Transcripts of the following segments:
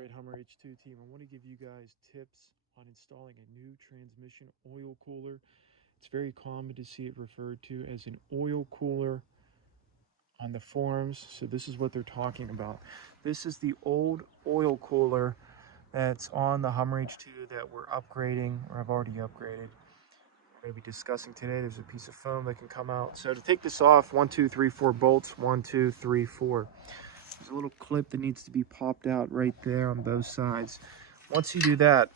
Alright, HUMMER H2 team, I want to give you guys tips on installing a new transmission oil cooler. It's very common to see it referred to as an oil cooler on the forums, so this is what they're talking about. This is the old oil cooler that's on the HUMMER H2 that we're upgrading, or have already upgraded. We're going to be discussing today. There's a piece of foam that can come out. So to take this off, 1, 2, 3, 4 bolts, 1, 2, 3, 4. There's a little clip that needs to be popped out right there on both sides. Once you do that,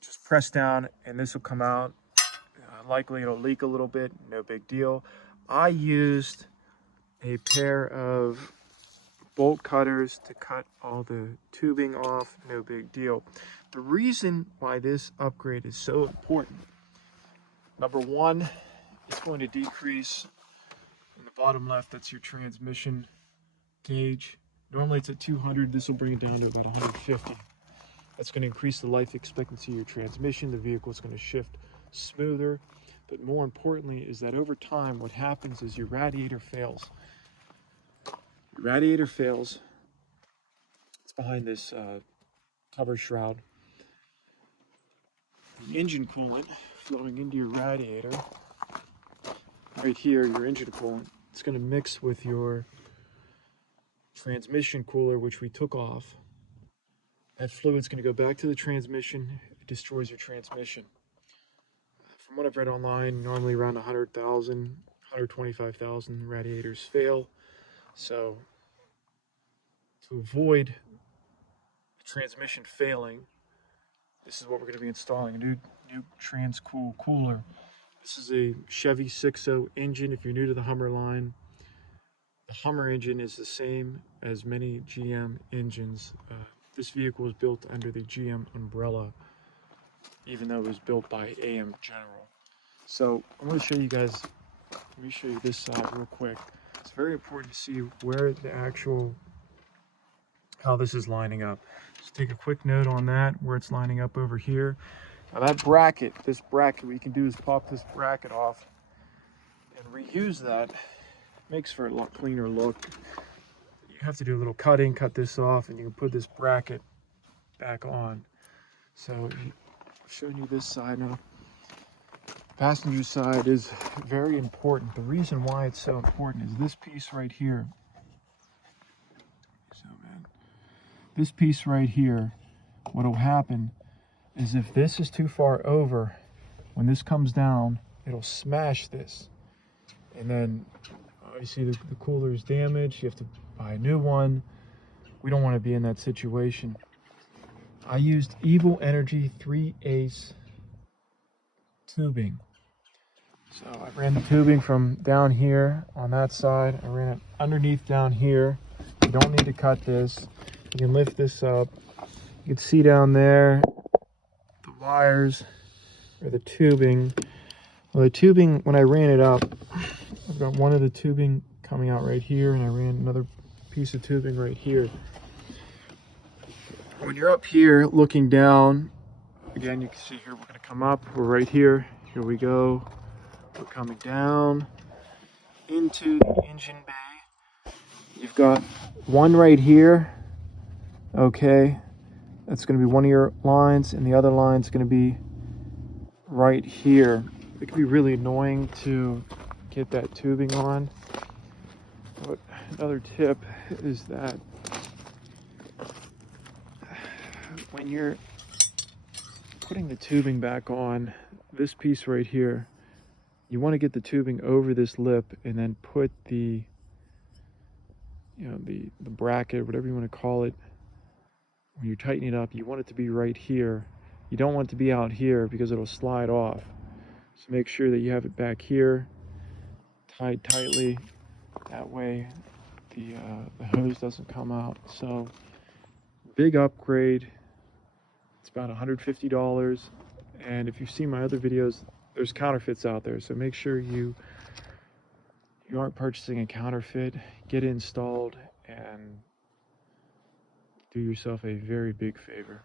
just press down and this will come out. Likely it'll leak a little bit, no big deal. I used a pair of bolt cutters to cut all the tubing off, no big deal. The reason why this upgrade is so important, number one, it's going to decrease in the bottom left, that's your transmission gauge. Normally it's at 200, this will bring it down to about 150. That's going to increase the life expectancy of your transmission. The vehicle is going to shift smoother, but more importantly is that over time what happens is your radiator fails. Your radiator fails. It's behind this cover shroud. The engine coolant flowing into your radiator, right here, your engine coolant, it's going to mix with your transmission cooler, which we took off. That fluid's going to go back to the transmission. It destroys your transmission. From what I've read online, normally around 100,000, 125,000 radiators fail. So to avoid the transmission failing, this is what we're going to be installing, a new Trans-Cool cooler. This is a Chevy 6.0 engine. If you're new to the Hummer line, the Hummer engine is the same as many GM engines. This vehicle was built under the GM umbrella, even though it was built by AM General. So I'm going to show you guys, let me show you this side real quick. It's very important to see where the actual, how this is lining up. Just take a quick note on that, where it's lining up over here. Now that bracket, this bracket, what you can do is pop this bracket off and reuse that. Makes for a lot cleaner look. You have to do a little cutting, cut this off, and you can put this bracket back on. So I'm showing you this side now. Passenger side is very important. The reason why it's so important is this piece right here. This piece right here, what will happen is if this is too far over, when this comes down, it'll smash this. And then obviously the cooler is damaged, you have to buy a new one. We don't want to be in that situation. I used Evil Energy 3/8 tubing. So I ran the tubing from down here on that side. I ran it underneath down here. You don't need to cut this. You can lift this up. You can see down there the wires or the tubing. Well, the tubing, when I ran it up, I've got one of the tubing coming out right here, and I ran another piece of tubing right here. When you're up here looking down, again, you can see here, we're going to come up, we're right here. Here we go. We're coming down into the engine bay. You've got one right here. Okay, that's going to be one of your lines, and the other line's going to be right here. It can be really annoying to get that tubing on. But another tip is that when you're putting the tubing back on, this piece right here, you want to get the tubing over this lip and then put the, the bracket, whatever you want to call it. When you're tightening it up, you want it to be right here. You don't want it to be out here because it'll slide off. So make sure that you have it back here, tied tightly. That way the hose doesn't come out. So big upgrade. It's about $150. And if you've seen my other videos, there's counterfeits out there. So make sure you aren't purchasing a counterfeit. Get it installed and do yourself a very big favor.